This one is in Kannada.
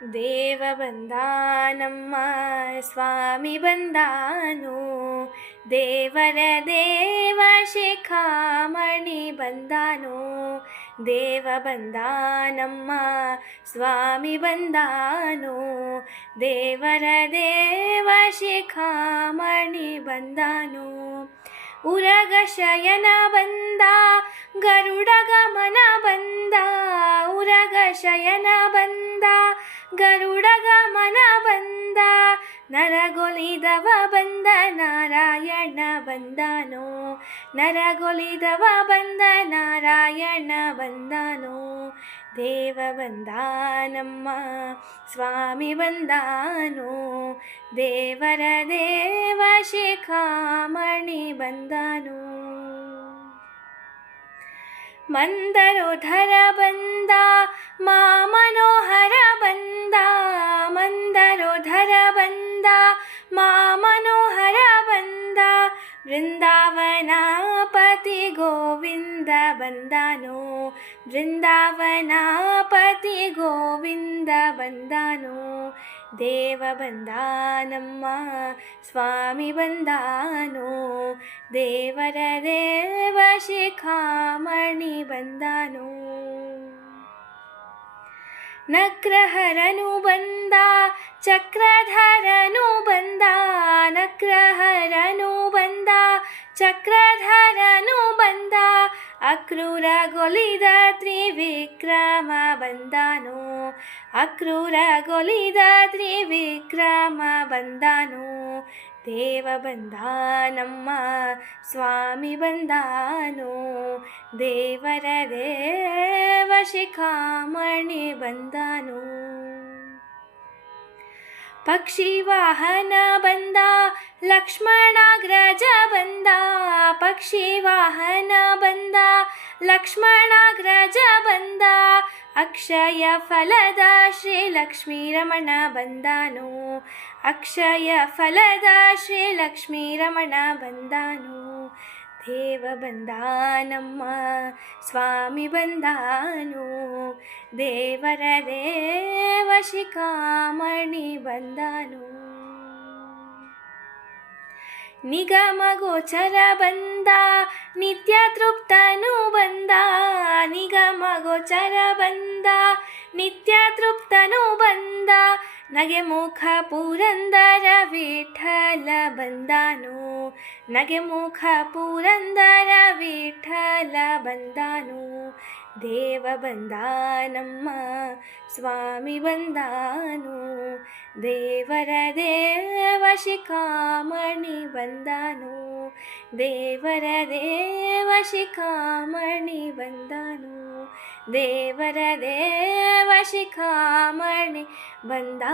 ದೇವ ಬಂದಾನಮ್ಮ ಸ್ವಾಮಿ ಬಂದಾನು, ದೇವರ ದೇವ ಶಿಖಾಮಣಿ ಬಂದಾನು. ದೇವ ಬಂದಾನಮ್ಮ ಸ್ವಾಮಿ ಬಂದಾನು, ದೇವರ ದೇವ ಶಿಖಾಮಣಿ ಬಂದಾನು. ಉರಗ ಶಯನ ಬಂದ ಗರುಡ ಗಮನ ಬಂದ, ಉರಗ ಶಯನ ಬಂದ ಗರುಡ ಗಮನ ಬಂದ. ನರಗೊಲಿದವ ಬಂದ ನಾರಾಯಣ ಬಂದಾನೋ, ನರಗೊಲಿದವ ಬಂದ ನಾರಾಯಣ ಬಂದಾನೋ. ದೇವ ಬಂದಾನಮ್ಮ ಸ್ವಾಮಿ ಬಂದಾನೋ, ದೇವರ ದೇವ ಶಿಖಾಮಣಿ ಬಂದಾನು. ಮಂದರೋಧರ ಬಂದ ಮಾ ಮನೋಹರ ಬಂದ, ಮಂದರೋಧರ ಬಂದ ಮಾ ಮನೋಹರ ಬಂದ. ವೃಂದಾವನಾಪತಿ ಗೋವಿಂದ ಬಂದಾನೋ, ವೃಂದಾವನಾಪತಿ ಗೋವಿಂದ ಬಂದಾನೋ. ದೇವ ಬಂದಾನಮ್ಮ ಸ್ವಾಮಿ ಬಂದಾನೋ, ದೇವರ ದೇವ ಶಿಖಾಮಣಿ ಬಂದಾನೋ. ನಗ್ರಹರನು ಬಂದ ಚಕ್ರಧರನು ಬಂದ, ನಗ್ರಹರನು ಬಂದ ಚಕ್ರಧರನು ಬಂದ. ಅಕ್ರೂರಗೊಲಿದ ತ್ರಿವಿಕ್ರಮ ಬಂದಾನು, ಅಕ್ರೂರಗೊಲಿದ ತ್ರಿವಿಕ್ರಮ ಬಂದಾನು. ದೇವ ಬಂದಾನಮ್ಮ ಸ್ವಾಮಿ ಬಂದಾನು, ದೇವರ ದೇವ ಶಿಖಾಮಣಿ ಬಂದಾನು. ಪಕ್ಷಿ ವಾಹನ ಬಂದ ಲಕ್ಷ್ಮಣಾಗ್ರಜ ಬಂದ, ಪಕ್ಷಿ ವಾಹನ ಬಂದ ಲಕ್ಷ್ಮಣಾಗ್ರಜ ಬಂದ. ಅಕ್ಷಯ ಫಲದ ಶ್ರೀ ಲಕ್ಷ್ಮೀ ರಮಣ ಬಂದಾನು, ಅಕ್ಷಯ ಫಲದ ಶ್ರೀ ಲಕ್ಷ್ಮೀ ರಮಣ ಬಂದಾನು. ದೇವ ಬಂದಾನಮ್ಮ ಸ್ವಾಮಿ ಬಂದಾನು, ದೇವರ ದೇವ ಶಿಖಾಮಣಿ ಬಂದಾನು. ನಿಗಮ ಗೋಚರ ಬಂದ ನಿತ್ಯ ತೃಪ್ತನು ಬಂದ, ನಿಗಮ ಗೋಚರ ಬಂದ ನಿತ್ಯ ತೃಪ್ತನು ಬಂದ. ನಗೆ ಮುಖ ಪುರಂದರ ವಿಠಲ ಬಂದಾನು, ನಗೆ ಮುಖ ಪುರಂದರ ವಿಠಲ ಬಂದಾನು. ದೇವ ಬಂದಾನಮ್ಮ ಸ್ವಾಮಿ ಬಂದಾನು, ದೇವರ ದೇವ ಶಿಖಾಮಣಿ ಬಂದಾನು, ದೇವರ ದೇವ ಶಿಖಾಮಣಿ ಬಂದಾನು, ದೇವರ ದೇವ ಶಿಖಾಮಣಿ ಬಂದಾನು.